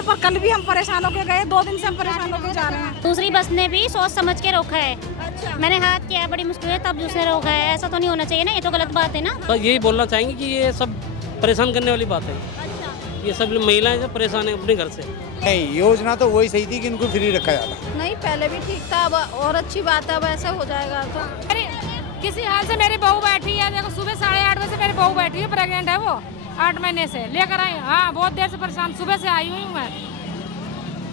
है, पर कल भी हम परेशान होके गए, 2 दिन से हम परेशान होके जा रहे हैं। दूसरी बस ने भी सोच समझ के रोका है। अच्छा। मैंने हाथ किया बड़ी मुश्किल है, तब दूसरे रोका है। ऐसा तो नहीं होना चाहिए ना, ये तो गलत बात है ना। तो यही बोलना चाहेंगे कि ये सब परेशान करने वाली बात है। अच्छा। ये सब महिलाएं जो परेशान है अपने घर से। नहीं, योजना तो वही सही थी कि इनको फ्री रखा जाता। नहीं, पहले भी ठीक था, अब और अच्छी बात है, अब ऐसा हो जाएगा तो। अरे किसी हाल से मेरी बहू बैठी है, देखो सुबह 8:30 बजे से मेरी बहू बैठी है, प्रेग्नेंट है वो, 8 महीने से लेकर आई। हाँ, बहुत देर से परेशान, सुबह से आई हुई हूँ मैं।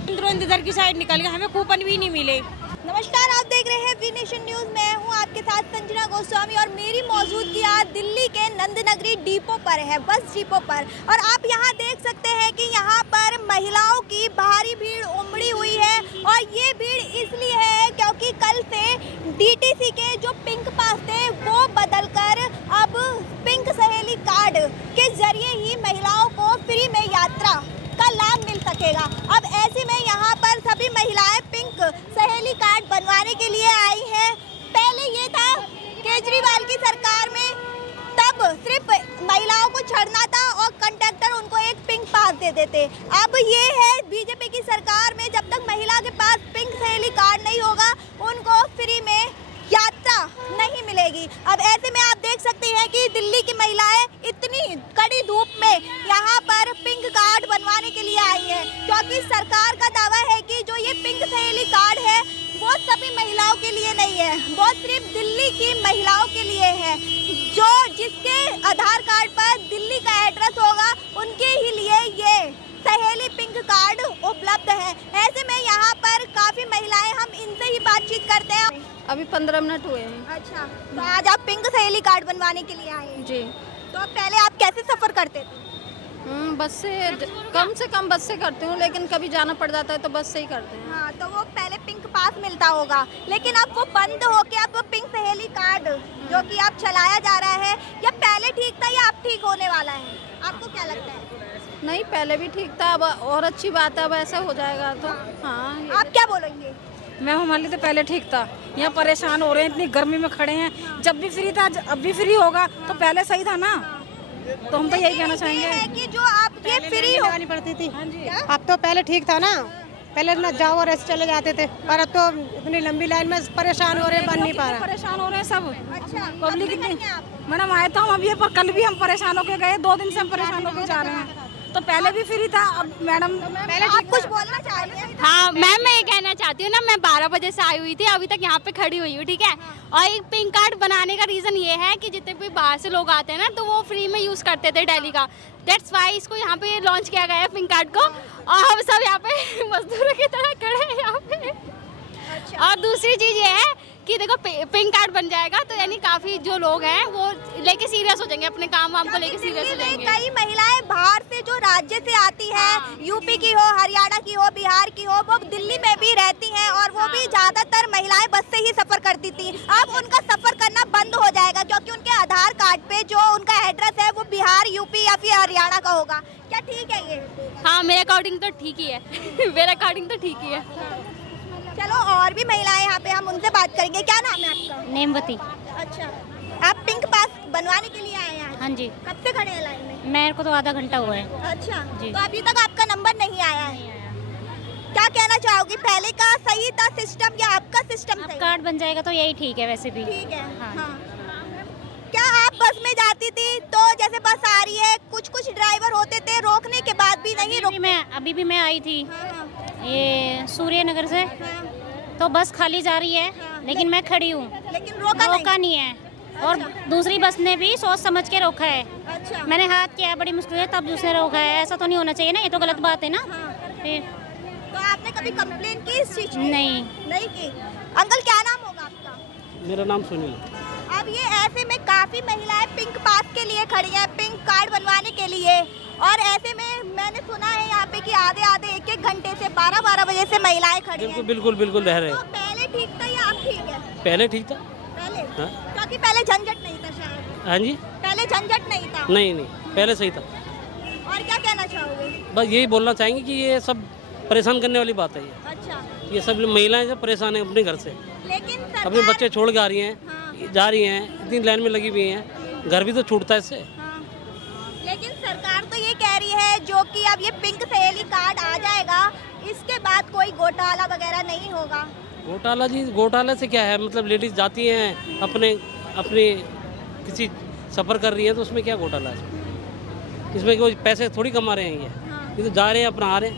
तुरंत इधर की साइड निकल गए, हमें कूपन भी नहीं मिले। नमस्कार, आप देख रहे हैं वी नेशन न्यूज। मैं हूं आपके साथ संजना गोस्वामी और मेरी मौजूदगी आज दिल्ली के नंदनगरी डिपो पर है, बस डिपो पर। और आप यहां देख सकते हैं कि यहां पर महिलाओं की भारी भीड़ उमड़ी हुई है। और ये भीड़ इसलिए है क्योंकि कल से डीटीसी के जो पिंक पास थे वो बदलकर अब पिंक सहेली कार्ड के जरिए ही महिलाओं को फ्री में यात्रा का लाभ मिल सकेगा। अब ऐसे में यहाँ पर सभी महिलाएं पिंक सहेली कार्ड बनवाने के लिए आई हैं। पहले ये था केजरीवाल की सरकार में, तब सिर्फ महिलाओं को चढ़ना था और कंडक्टर उनको एक पिंक पास दे देते। अब ये है बीजेपी की सरकार में, जब तक महिला के पास पिंक सहेली कार्ड नहीं होगा उनको फ्री में यात्रा नहीं मिलेगी। अब ऐसे में आप देख सकते हैं कि दिल्ली की महिलाएं इतनी कड़ी धूप में यहाँ पर पिंक कार्ड बनवाने के लिए आई है, क्योंकि सरकार का दावा है कि जो ये पिंक सहेली कार्ड है वो सभी महिलाओं के लिए नहीं है, वो सिर्फ दिल्ली की महिलाओं के लिए है। जो जिसके आधार कार्ड पर दिल्ली का एड्रेस होगा उनके ही लिए ये सहेली पिंक कार्ड उपलब्ध है। ऐसे में यहाँ पर काफी महिलाएं, हम इनसे ही बातचीत करते हैं। अभी 15 मिनट हुए हैं। अच्छा, तो आज आप पिंक सहेली कार्ड बनवाने के लिए आए हैं? जी। तो पहले आप कैसे सफर करते थे? बस से कम बस से करती हूँ, लेकिन कभी जाना पड़ जाता है तो बस से ही करते हैं। हाँ, तो वो पहले पिंक पास मिलता होगा, लेकिन अब वो बंद हो के अब वो पिंक सहेली कार्ड जो कि अब चलाया जा रहा है, या पहले ठीक था या अब ठीक होने वाला है? आपको क्या लगता है? नहीं, पहले भी ठीक था, अब और अच्छी बात है, अब ऐसा हो जाएगा तो। हाँ, आप क्या बोलेंगे? मैं हमारे लिए तो पहले ठीक था, यहाँ परेशान हो रहे हैं, इतनी गर्मी में खड़े हैं। जब भी फ्री था, अब भी फ्री होगा, तो पहले सही था ना। तो हम तो यही कहना चाहेंगे कि जो आप ये फ्री हो पड़ती थी। अब तो पहले ठीक था ना, पहले ना जाओ और ऐसे चले जाते थे, पर अब तो इतनी लंबी लाइन में परेशान हो रहे हैं, बन नहीं पा रहा। परेशान हो रहे हैं सब। अच्छा, पब्लिक कितनी इतनी। मैडम आए तो हम अभी, पर कल भी हम परेशान होके गए, 2 दिन से हम परेशान होके जा रहे हैं। तो पहले भी फ्री था, अब मैडम पहले आप कुछ बोलना चाह रही हैं? हाँ मैम, मैं ये कहना चाहती हूँ ना, मैं 12 बजे से आई हुई थी, अभी तक यहाँ पे खड़ी हुई हूँ, ठीक है। और एक पिंक कार्ड बनाने का रीज़न ये है कि जितने भी बाहर से लोग आते हैं ना, तो वो फ्री में यूज़ करते थे दिल्ली का। दैट्स वाई इसको यहाँ पे लॉन्च किया गया है पिंक कार्ड को, और हम सब यहाँ पे मजदूरों की तरह खड़े हैं यहाँ पे। और दूसरी चीज़ ये है कि देखो पिंक कार्ड बन जाएगा तो यानी काफ़ी जो लोग हैं वो लेके सीरियस हो जाएंगे, अपने काम वाम को लेके सीरियस हो जाएंगे। कई महिलाएं बाहर से जो राज्य से आती हैं, यूपी की हो, हरियाणा की हो, बिहार की हो, वो दिल्ली में भी रहती हैं, और वो भी ज्यादातर महिलाएं बस से ही सफर करती थी। अब उनका सफर करना बंद हो जाएगा, क्योंकि उनके आधार कार्ड पे जो उनका एड्रेस है वो बिहार, यूपी या फिर हरियाणा का होगा। क्या ठीक है ये? हाँ, मेरे अकॉर्डिंग तो ठीक ही है। मेरे अकॉर्डिंग तो ठीक ही है। चलो, और भी महिलाएं यहाँ पे, हम उनसे बात करेंगे। क्या नाम है आपका? नेमवती। अच्छा, आप पिंक पास बनवाने के लिए आए हैं? हाँ जी। कब से खड़े हैं लाइन में? मेरे को तो आधा घंटा हुआ है। अच्छा जी। तो अभी तक आपका नंबर नहीं आया है? क्या कहना चाहोगी, पहले का सही था सिस्टम या आपका सिस्टम अब सही? कार्ड बन जाएगा तो यही ठीक है वैसे भी। ठीक है। हाँ। हाँ। क्या आप बस में जाती थी, तो जैसे बस आ रही है, कुछ कुछ ड्राइवर होते थे रोकने के बाद भी नहीं रोक? अभी भी मैं आई थी हाँ, ये सूर्य नगर से, हाँ, तो बस खाली जा रही है, लेकिन मैं खड़ी हूँ, लेकिन रोका नहीं है। और दूसरी बस ने भी सोच समझ के रोका है। अच्छा। मैंने हाथ किया बड़ी मुश्किल है, तब दूसरे रोका है। ऐसा तो नहीं होना चाहिए ना, ये तो गलत बात है ना। फिर तो आपने कभी कंप्लेन की इस चीज की? नहीं की। अंकल, क्या नाम होगा आपका? मेरा नाम सुनील। अब ये ऐसे में काफी महिलाएं पिंक पास के लिए खड़ी हैं, पिंक कार्ड बनवाने के लिए। और ऐसे में मैंने सुना है यहाँ पे कि आधे आधे 1-1 घंटे से 12-12 बजे से महिलाएं खड़ी हैं। बिल्कुल रह रहे तो हैं। पहले ठीक था या अब ठीक है? पहले ठीक था। पहले? हाँ? क्योंकि पहले झंझट नहीं था शायद। हाँ जी। पहले झंझट नहीं था। नहीं, पहले सही था। और क्या कहना चाहोगे? बस यही बोलना चाहेंगे कि ये सब परेशान करने वाली बात है। अच्छा, ये सब महिलाएं जो परेशान है अपने घर से, लेकिन अपने बच्चे छोड़ के आ रही हैं, जा रही हैं, इतनी लाइन में लगी हुई हैं, घर भी तो छूटता है इससे। लेकिन सरकार तो ये कह रही है जो कि अब ये पिंक सहेली कार्ड आ जाएगा कोई घोटाला वगैरह नहीं होगा? घोटाला जी, घोटाले से क्या है, मतलब लेडीज जाती हैं अपने किसी सफ़र कर रही है तो उसमें क्या घोटाला है? इसमें कोई पैसे थोड़ी कमा रहे हैं ये तो जा रहे हैं अपना आ रहे हैं।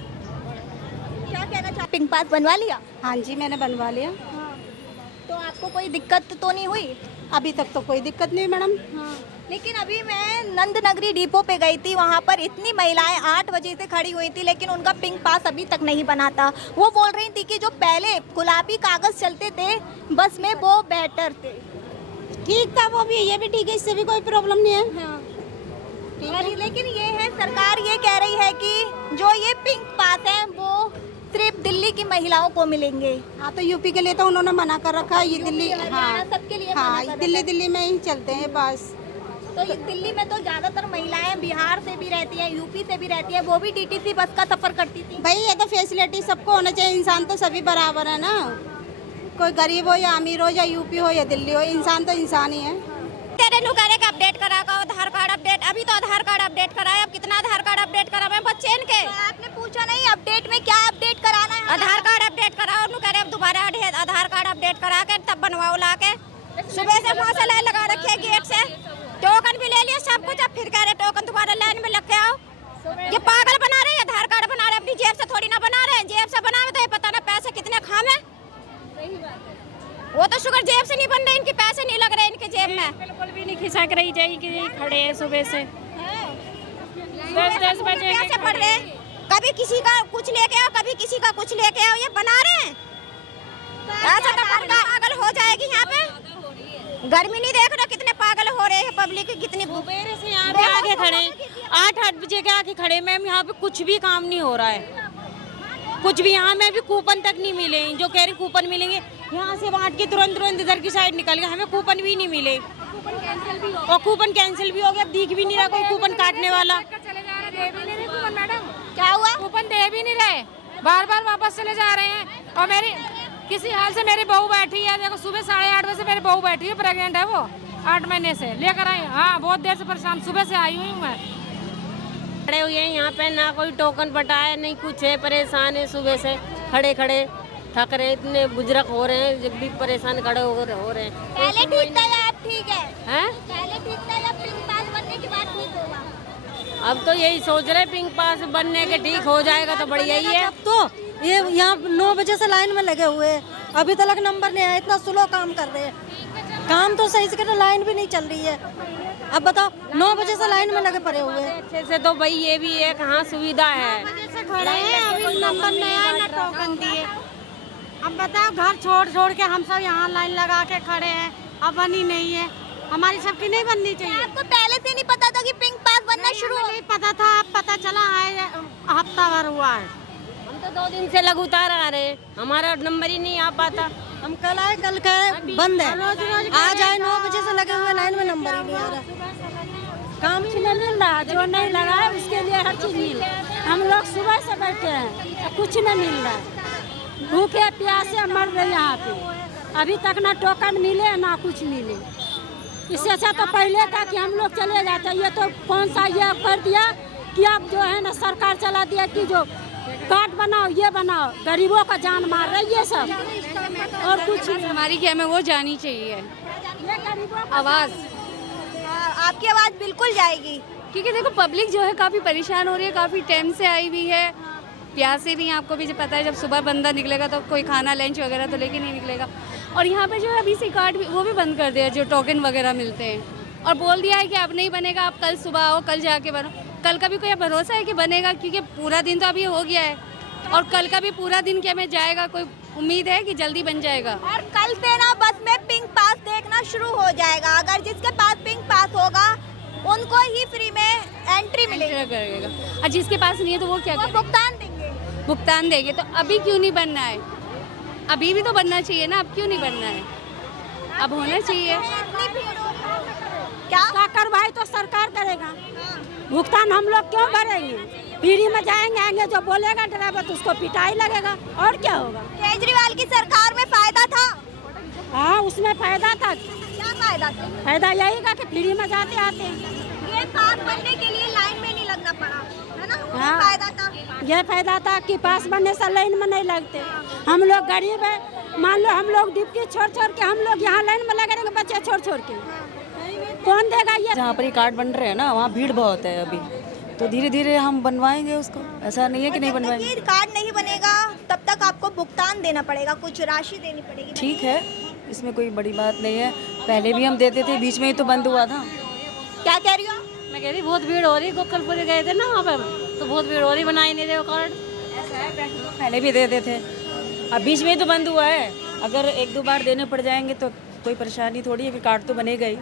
क्या कहना चाहते, पिंक पास बनवा लिया? हाँ जी, मैंने बनवा लिया। तो आपको कोई दिक्कत तो नहीं हुई? अभी तक तो कोई दिक्कत नहीं मैडम। लेकिन अभी मैं नंद नगरी डिपो पे गई थी, वहाँ पर इतनी महिलाएं 8 बजे से खड़ी हुई थी, लेकिन उनका पिंक पास अभी तक नहीं बना था। वो बोल रही थी कि जो पहले गुलाबी कागज चलते थे बस में वो बेटर थे। ठीक था वो भी, ये भी ठीक है, इससे भी कोई प्रॉब्लम नहीं है। लेकिन ये है, सरकार ये कह रही है कि जो ये पिंक पास है वो सिर्फ दिल्ली की महिलाओं को मिलेंगे। हाँ, तो यूपी के लिए तो उन्होंने मना कर रखा है, ये दिल्ली, हाँ सबके लिए मना हाँ, कर दिल्ली में ही चलते हैं बस। तो ये दिल्ली में तो ज्यादातर महिलाएं बिहार से भी रहती हैं, यूपी से भी रहती हैं, वो भी डीटीसी बस का सफर करती थी। भाई ये तो फैसिलिटी सबको होना चाहिए, इंसान तो सभी बराबर है ना, कोई गरीब हो या अमीर हो या यूपी हो या दिल्ली हो, इंसान तो इंसान ही है। तेरे नुकारे का अपडेट करा का आधार कार्ड अपडेट, अभी तो आधार कार्ड अपडेट कराया, अब कितना आधार कार्ड अपडेट करा मैं बच्चे इनके? आपने पूछा नहीं अपडेट में क्या अपडेट कराना है? आधार कार्ड अपडेट कराओ, नुकारे अब दोबारा आधार कार्ड अपडेट करा के तब बनवाओ ला के। सुबह से वहाँ से लाइन लगा रखे गेट से, टोकन भी ले लिया सब कुछ, अब फिर कह रहे टोकन दोबारा लाइन में लग के आओ। ये पागल बना रहे हैं, आधार कार्ड बना रहे अपनी जेब से थोड़ी ना बना रहे हैं, जेब से बना रहे तो ये पता ना पैसे कितने खामे। वो तो शुगर जेब से नहीं बन रहे, इनके पैसे नहीं लग रहे इनके जेब में। बिल्कुल भी नहीं खिसक रही जाएगी, खड़े हैं सुबह से 10 बजे कैसे पढ़ रहे हैं, कभी किसी का कुछ लेके आओ, कभी किसी का कुछ लेके आओ, ये बना रहे हैं। ऐसा तो पागल हो जाएगी यहाँ पे। गर्मी नहीं देख रहे कितने पागल हो रहे हैं, पब्लिक कितनी सवेरे से यहाँ पे आगे खड़े, 8 बजे के आके खड़े मैम, यहाँ पे कुछ भी काम नहीं हो रहा है, कुछ भी। यहाँ में भी कूपन तक नहीं मिले, जो कह रहे कूपन मिलेंगे, यहाँ से बांट के तुरंत इधर की साइड निकल गए, हमें कूपन भी नहीं मिले, और कूपन कैंसिल भी हो गया, दिख भी नहीं रहा कोई कूपन काटने वाला। क्या हुआ? कूपन दे भी नहीं रहे, बार वापस चले जा रहे हैं। और मेरी किसी हाल से मेरी बहू बैठी है, देखो सुबह 8:30 बजे मेरी बहू बैठी है, प्रेग्नेंट है वो, 8 महीने से लेकर आई। हाँ, बहुत देर से परेशान, सुबह से आई हुई हूँ मैं। खड़े हुए हैं यहाँ पे, ना कोई टोकन बटा है, नहीं कुछ है, परेशान है सुबह से खड़े थक रहे, इतने बुजुर्ग हो रहे हैं, जब भी परेशान खड़े हो रहे हैं। पहले ठीक था या अब ठीक है? हैं? पहले ठीक था या पिंक पास बनने के बाद ठीक होगा? अब तो यही सोच रहे पिंक पास बनने के ठीक हो जाएगा तो बढ़िया ही है। अब तो ये यहाँ 9 बजे से लाइन में लगे हुए हैं, अभी तक नंबर नहीं आया, इतना स्लो काम कर रहे हैं, काम तो सही से लाइन भी नहीं चल रही है। अब बताओ 9 बजे से लाइन में लगे पड़े हुए हैं। अच्छे से तो भाई ये भी है कहाँ सुविधा है, खड़े हैं, अभी नंबर नहीं आया, ना टोकन दिए। अब बताओ घर छोड़ के हम सब यहाँ लाइन लगा के खड़े हैं, अब बनी नहीं है, हमारी सबकी नहीं बननी चाहिए। आपको पहले से नहीं पता था कि पिंक पास बनना शुरू हो? नहीं पता था, अब पता चला है, हफ्ता भर हुआ है। हम तो 2 दिन से लगातार आ रहे हैं, हमारा नंबर ही नहीं आ पाता। हम कल आए, कल कहे बंद है, आज आए 9 बजे से लगे हुए लाइन में, नंबर ही नहीं आ रहा, काम ही नहीं मिल रहा, जो नहीं लगा है उसके लिए हर चीज मिल रहा है। हम लोग सुबह से बैठे हैं, कुछ नहीं मिल रहा है, भूखे प्यासे मर रहे यहाँ पे, अभी तक ना टोकन मिले ना कुछ मिले। इससे अच्छा तो पहले था कि हम लोग चले जाते, ये तो कौन सा ये कर दिया कि अब जो है ना सरकार चला दिया कि जो कार्ड बनाओ, ये बनाओ, गरीबों का जान मार रही है सब, और कुछ हमारी क्या में वो जानी चाहिए आवाज़। आपकी आवाज़ बिल्कुल जाएगी, क्योंकि देखो पब्लिक जो है काफ़ी परेशान हो रही है, काफ़ी टाइम से आई हुई है, प्यासे भी हैं। आपको भी पता है जब सुबह बंदा निकलेगा तो कोई खाना लंच वगैरह तो लेके नहीं निकलेगा। और यहाँ पे जो है अभी से कार्ड वो भी बंद कर दिया, जो टोकन वगैरह मिलते हैं, और बोल दिया है कि अब नहीं बनेगा, आप कल सुबह आओ, कल जाके बनो। कल का भी कोई भरोसा है कि बनेगा, क्योंकि पूरा दिन तो अभी हो गया है, और कल का भी पूरा दिन क्या में जाएगा, कोई उम्मीद है कि जल्दी बन जाएगा। और कल से ना बस में पिंक पास देखना शुरू हो जाएगा, अगर जिसके पास पिंक पास होगा उनको ही फ्री में एंट्री मिलेगी, और जिसके पास नहीं है तो वो क्या करेगा? भुगतान देंगे। तो अभी क्यों नहीं बनना है? अभी भी तो बनना चाहिए ना, अब क्यों नहीं बनना है? अब होना चाहिए। क्या कार्रवाई तो सरकार करेगा, भुगतान हम लोग क्यों भरेंगे? पीढ़ी में जाएंगे, आएंगे, जो बोलेगा ड्राइवर तो उसको पिटाई लगेगा, और क्या होगा? केजरीवाल की सरकार में फायदा था। हाँ, उसमें फायदा था। क्या फायदा था? फायदा यही का कि फ्री में जाते आते हैं। ये पास बनने के लिए लाइन में नहीं लगना पड़ा, है ना? हाँ। फायदा था? ये फायदा था कि पास बनने से लाइन में नहीं लगते। हम लोग गरीब है, मान लो हम लोग डिप्टी छोड़ के हम लोग यहाँ लाइन में लगे रहेंगे, बच्चे छोड़ के कौन देगा ये? जहाँ पर ये कार्ड बन रहे हैं ना, वहाँ भीड़ बहुत है अभी, तो धीरे धीरे हम बनवाएंगे उसको, ऐसा नहीं है कि नहीं बनवाएंगे। ये कार्ड नहीं बनेगा तब तक आपको भुगतान देना पड़ेगा, कुछ राशि देनी पड़ेगी। ठीक है, इसमें कोई बड़ी बात नहीं है, पहले भी हम देते थे, बीच में ही तो बंद हुआ था। क्या कह रही हो आप? मैं कह रही बहुत भीड़ हो रही, गोकलपुर गए थे ना वहाँ पर, तो बहुत भीड़ हो रही, बना ही नहीं रहे कार्ड। ऐसा है, पहले भी देते थे, अब बीच में ही तो बंद हुआ है, अगर 1-2 बार देने पड़ जाएंगे तो कोई परेशानी थोड़ी है, फिर कार्ड तो बनेगा ही,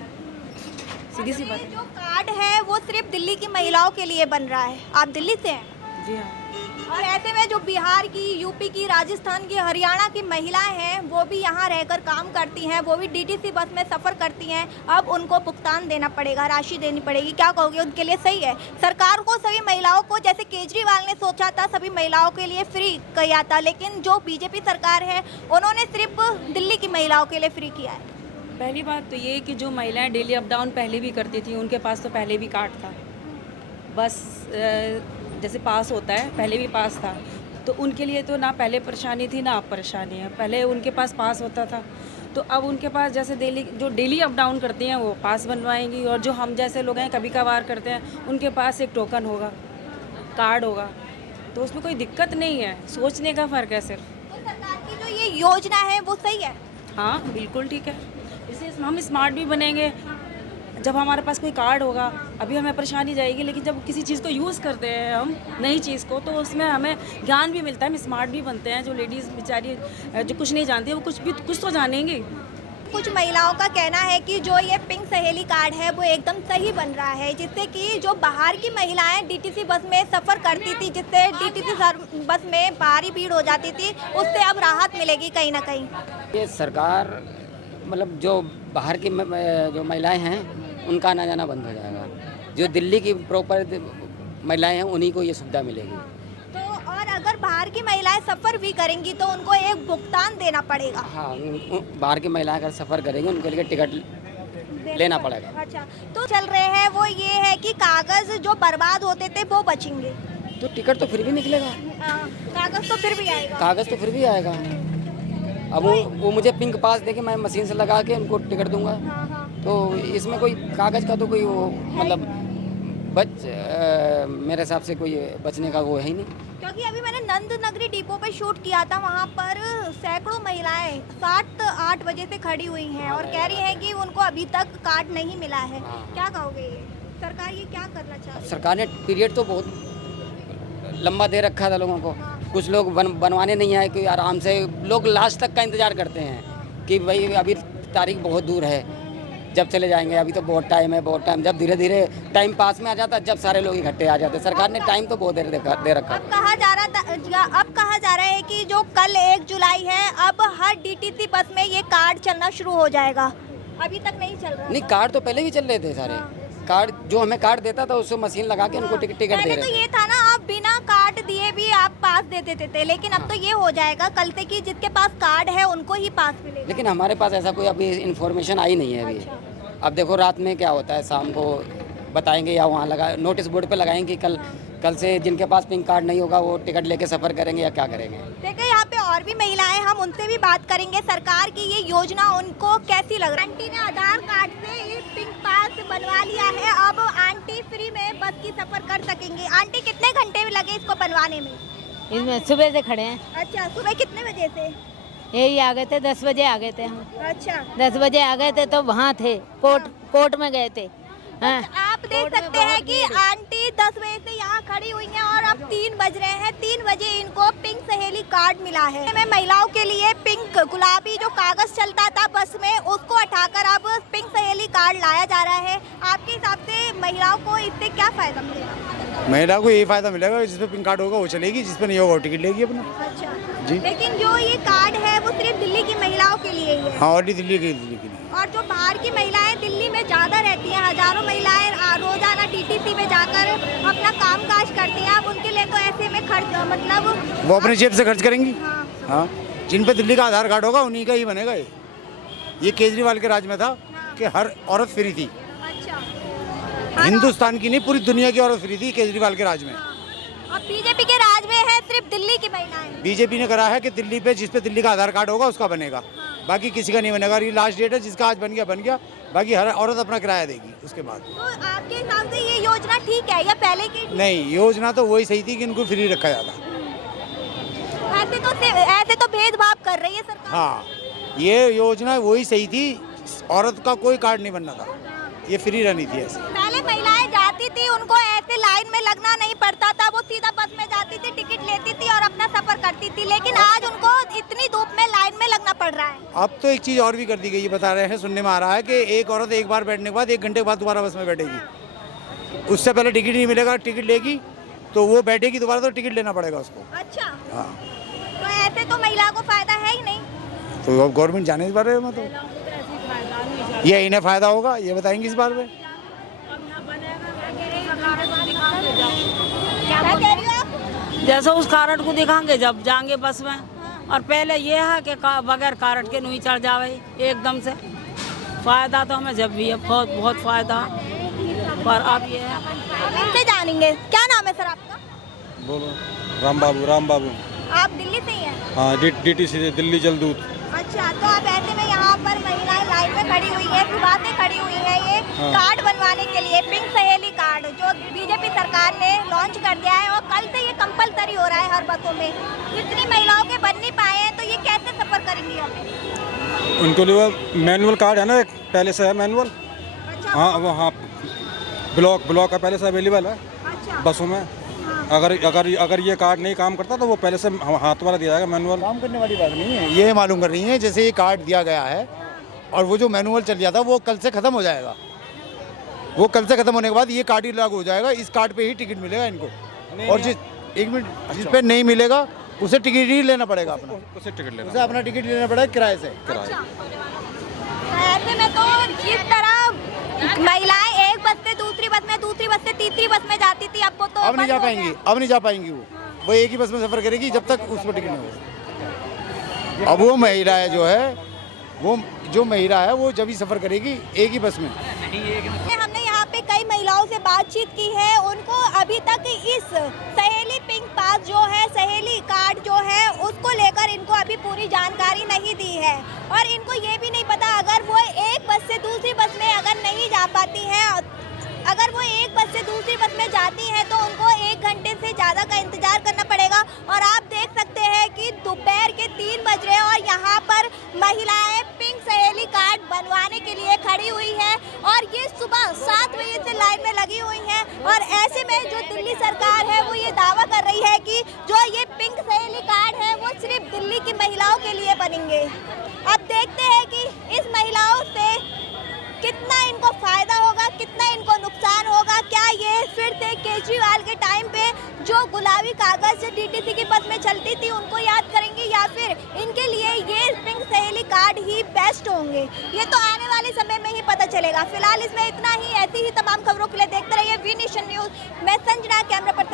सीधी सी बात है। जो कार्ड है वो सिर्फ दिल्ली की महिलाओं के लिए बन रहा है। आप दिल्ली से हैं? जी हाँ। और ऐसे में जो बिहार की, यूपी की, राजस्थान की, हरियाणा की महिलाएं हैं वो भी यहाँ रहकर काम करती हैं, वो भी डीटीसी बस में सफ़र करती हैं, अब उनको भुगतान देना पड़ेगा, राशि देनी पड़ेगी। क्या कहोगे, उनके लिए सही है? सरकार को सभी महिलाओं को, जैसे केजरीवाल ने सोचा था सभी महिलाओं के लिए फ्री किया था, लेकिन जो बीजेपी सरकार है उन्होंने सिर्फ दिल्ली की महिलाओं के लिए फ्री किया है। पहली बात तो ये कि जो महिलाएं डेली अप डाउन पहले भी करती थी, उनके पास तो पहले भी कार्ड था, बस जैसे पास होता है, पहले भी पास था, तो उनके लिए तो ना पहले परेशानी थी ना अब परेशानी है। पहले उनके पास पास होता था, तो अब उनके पास जैसे जो डेली अप डाउन करती हैं वो पास बनवाएंगी, और जो हम जैसे लोग हैं कभी कभार करते हैं, उनके पास एक टोकन होगा, कार्ड होगा, तो उसमें कोई दिक्कत नहीं है, सोचने का फ़र्क है सिर्फ। तो सरकार की जो ये योजना है वो सही है? हाँ बिल्कुल ठीक है, इससे हम स्मार्ट भी बनेंगे। जब हमारे पास कोई कार्ड होगा, अभी हमें परेशानी जाएगी, लेकिन जब किसी चीज़ को यूज़ करते हैं हम, नई चीज़ को, तो उसमें हमें ज्ञान भी मिलता है, हम स्मार्ट भी बनते हैं। जो लेडीज़ बेचारी जो कुछ नहीं जानती है, वो कुछ तो जानेंगी। कुछ महिलाओं का कहना है कि जो ये पिंक सहेली कार्ड है वो एकदम सही बन रहा है, जिससे कि जो बाहर की महिलाएं डीटीसी बस में सफ़र करती थी, जिससे डीटीसी बस में भारी भीड़ हो जाती थी, उससे अब राहत मिलेगी कहीं ना कहीं। ये सरकार मतलब जो बाहर की जो महिलाएं हैं उनका आना जाना बंद हो जाएगा, जो दिल्ली की प्रॉपर महिलाएं हैं उन्हीं को ये सुविधा मिलेगी। तो और अगर बाहर की महिलाएं सफ़र भी करेंगी तो उनको एक भुगतान देना पड़ेगा। हाँ, बाहर की महिलाएं अगर सफ़र करेंगी उनके लिए टिकट लेना पड़ेगा। अच्छा, तो चल रहे हैं वो ये है कि कागज़ जो बर्बाद होते थे वो बचेंगे, तो टिकट तो फिर भी निकलेगा, कागज़ तो फिर भी आएगा। कागज़ तो फिर भी आएगा। अब वो मुझे पिंक पास देके मैं मशीन से लगा के उनको टिकट दूंगा, तो इसमें कोई कागज़ का तो कोई वो मतलब मेरे हिसाब से कोई बचने का वो है ही नहीं। क्योंकि अभी मैंने नंद नगरी डिपो पे शूट किया था, वहाँ पर सैकड़ों महिलाएं 7-8 बजे से खड़ी हुई हैं और कह रही हैं कि उनको अभी तक कार्ड नहीं मिला है। क्या कहोगे, ये सरकार ये क्या करना चाहती है? सरकार ने पीरियड तो बहुत लंबा दे रखा था लोगों को, कुछ लोग बनवाने नहीं आए, कि आराम से लोग लास्ट तक का इंतज़ार करते हैं कि भाई अभी तारीख बहुत दूर है, जब चले जाएंगे, अभी तो बहुत टाइम है, बहुत टाइम। जब धीरे धीरे टाइम पास में आ जाता है, जब सारे लोग इकट्ठे आ जाते हैं। सरकार ने टाइम तो बहुत देर दे रखा। अब कहा जा रहा है कि जो कल 1 जुलाई है, अब हर डीटीसी बस में ये कार्ड चलना शुरू हो जाएगा। अभी तक नहीं चल रहा। नहीं, कार्ड तो पहले भी चल रहे थे सारे। कार्ड जो हमें कार्ड देता था उससे मशीन लगा के उनको टिकट दे रहे थे। तो ये था ना, आप बिना कार्ड दिए भी आप पास दे देते थे, लेकिन अब तो ये हो जाएगा कल से कि जिसके पास कार्ड है उनको ही पास मिलेगा। लेकिन हमारे पास ऐसा कोई अभी इन्फॉर्मेशन आई नहीं है अभी। अब देखो रात में क्या होता है, शाम को बताएंगे या वहाँ लगा नोटिस बोर्ड पे लगाएंगे कि कल से जिनके पास पिंक कार्ड नहीं होगा वो टिकट लेके सफ़र करेंगे या क्या करेंगे। देखिए यहाँ पे और भी महिलाएं, हम उनसे भी बात करेंगे। सरकार की ये योजना उनको कैसी लग रही है? आंटी ने आधार कार्ड से ये पिंक पास बनवा लिया है, अब आंटी फ्री में बस की सफ़र कर सकेंगी। आंटी कितने घंटे में लगे इसको बनवाने में? इसमें सुबह से खड़े हैं। अच्छा, सुबह कितने बजे से? यही आ गए थे, 10 बजे आ गए थे हम। अच्छा, 10 बजे आ गए थे तो वहाँ थे, कोर्ट में गए थे। हाँ। आप देख सकते हैं कि आंटी 10 बजे से यहाँ खड़ी हुई हैं और अब 3 बज रहे हैं। 3 बजे इनको पिंक सहेली कार्ड मिला है। मैं महिलाओं के लिए पिंक गुलाबी जो कागज चलता था बस में, उसको हटाकर अब पिंक सहेली कार्ड लाया जा रहा है। आपके हिसाब से महिलाओं को इससे क्या फायदा मिलेगा? महिला को यही फायदा मिलेगा, जिसपे पिंक कार्ड होगा वो चलेगी, जिसपे नहीं होगा वो टिकट लेगी अपना। अच्छा जी। लेकिन जो ये कार्ड है वो सिर्फ दिल्ली की महिलाओं के लिए ही है। हाँ, और दिल्ली के लिए। और जो बाहर की महिलाएं दिल्ली में ज़्यादा रहती हैं, हजारों महिलाएं रोजाना डीटीसी में जाकर अपना कामकाज करती हैं, अब उनके लिए तो ऐसे में खर्च मतलब वो अपने जेब से खर्च करेंगी। हाँ, जिन पे दिल्ली का आधार कार्ड होगा उन्हीं का ही बनेगा। ये केजरीवाल के राज में था कि हर औरत फ्री थी। अच्छा, हिंदुस्तान की नहीं, पूरी दुनिया की औरत फ्री थी केजरीवाल के राज में। अब बीजेपी के राज में है सिर्फ दिल्ली की महिलाएं। बीजेपी ने करा है कि दिल्ली पे जिस पे दिल्ली का आधार कार्ड होगा उसका बनेगा, बाकी किसी का नहीं बनेगा। और ये लास्ट डेट है, जिसका आज बन गया, बाकी हर औरत अपना किराया देगी उसके बाद। तो आपके हिसाब से ये योजना ठीक है या पहले की? नहीं, योजना तो वही सही थी कि इनको फ्री रखा जाता। ऐसे तो भेदभाव कर रही है सरकार। हाँ, ये योजना वही सही थी, औरत का कोई कार्ड नहीं बनना था, ये फ्री रहनी थी। ऐसे पहले महिलाएं जाती थी, उनको ऐसे लाइन में लगना नहीं पड़ता था, वो सीधा बस में जाती थी, टिकट लेती थी और अपना सफर करती थी। लेकिन आज उनको इतनी धूप में लाइन में लगना पड़ रहा है। अब तो एक चीज़ और भी कर दी गई है, बता रहे हैं, सुनने में आ रहा है कि एक औरत एक बार बैठने के बाद 1 घंटे के बाद दोबारा बस में बैठेगी। उससे पहले टिकट नहीं मिलेगा, टिकट लेगी तो वो बैठेगी दोबारा तो टिकट लेना पड़ेगा उसको। अच्छा, हाँ, तो ऐसे तो महिला को फायदा है ही नहीं। तो अब गवर्नमेंट जाने इस बारे में, तो ये इन्हें फायदा होगा, ये बताएंगे इस बार में। क्या कह रही हो आप? जैसे उस कार्ड को दिखाएंगे जब जाएंगे बस में, और पहले ये है कि बगैर कार्ड के नहीं चढ़ जावे एकदम से। फायदा तो हमें जब भी है, बहुत फायदा, पर अब ये है। अब इनसे जानेंगे। क्या नाम है सर आपका? बोलो। राम बाबू। आप दिल्ली से ही हैं? हाँ, DTC से, दिल्ली जलदूत। अच्छा, तो अब ऐसे में यहाँ पर महिलाएं लाइन में खड़ी हुई है, सुबह से खड़ी हुई है ये कार्ड बनवाने के लिए, पिंक सहेली कार्ड जो बीजेपी सरकार ने लॉन्च कर दिया है और कल से ये कंपलसरी हो रहा है हर बसों में। इतनी महिलाओं के बन नहीं पाए हैं, तो ये कैसे सफर करेंगी अब? उनको लिए मैनुअल कार्ड है ना, एक पहले से है मैनुअल। अच्छा, हाँ, वो हाँ, ब्लॉक का पहले से अवेलेबल है बसों में। अगर ये कार्ड नहीं काम करता तो वो पहले से हाथ वाला दिया जाएगा मैनुअल। काम करने वाली बात नहीं है, ये मालूम कर रही है जैसे ये कार्ड दिया गया है और वो जो मैनुअल चल जाता वो कल से खत्म हो जाएगा। वो कल से खत्म होने के बाद ये कार्ड ही लागू हो जाएगा, इस कार्ड पे ही टिकट मिलेगा इनको। और जिस पे नहीं मिलेगा उसे टिकट ही लेना पड़ेगा, अपना उसे अपना टिकट लेना पड़ेगा किराए से। ऐसे में तो जिस तरह महिलाएं एक बस से दूसरी बस में, दूसरी बस से तीसरी बस में जाती थी, अब वो तो अब नहीं जा पाएंगी, वो एक ही बस में सफर करेगी जब तक उस पर टिकट नहीं होगा। अब वो महिला है जो महिला है वो जब ही सफर करेगी एक ही बस में। हमने यहाँ पे कई महिलाओं से बातचीत की है, उनको अभी तक इस सहेली पिंक पास जो है, सहेली कार्ड जो है, उसको लेकर इनको अभी पूरी जानकारी नहीं दी है। और इनको ये भी नहीं पता, अगर वो एक बस से दूसरी बस में अगर नहीं जा पाती हैं, अगर वो एक बस से दूसरी बस में जाती हैं तो उनको 1 घंटे से ज़्यादा का इंतजार करना पड़ेगा। और आप देख सकते हैं कि दोपहर के 3 बज रहे हैं और यहाँ पर महिलाएं पिंक सहेली कार्ड बनवाने के लिए खड़ी हुई है और ये सुबह 7 बजे से लाइन में लगी हुई हैं। और ऐसे में जो दिल्ली सरकार है वो ये दावा कर रही है कि जो ये पिंक सहेली कार्ड है वो सिर्फ दिल्ली की महिलाओं के लिए बनेंगे। अब देखते हैं कि इस महिलाओं से कितना इनको फायदा होगा, कितना इनको नुकसान होगा। क्या ये फिर से केजरीवाल के टाइम पे जो गुलाबी कागज से DTC की बस में चलती थी उनको याद करेंगे, या फिर इनके लिए ये पिंक सहेली कार्ड ही बेस्ट होंगे? ये तो आने वाले समय में ही पता चलेगा। फिलहाल इसमें इतना ही। ऐसी ही तमाम खबरों के लिए देखते रहिए वी नेशन न्यूज़। मैं संजना, कैमरा पर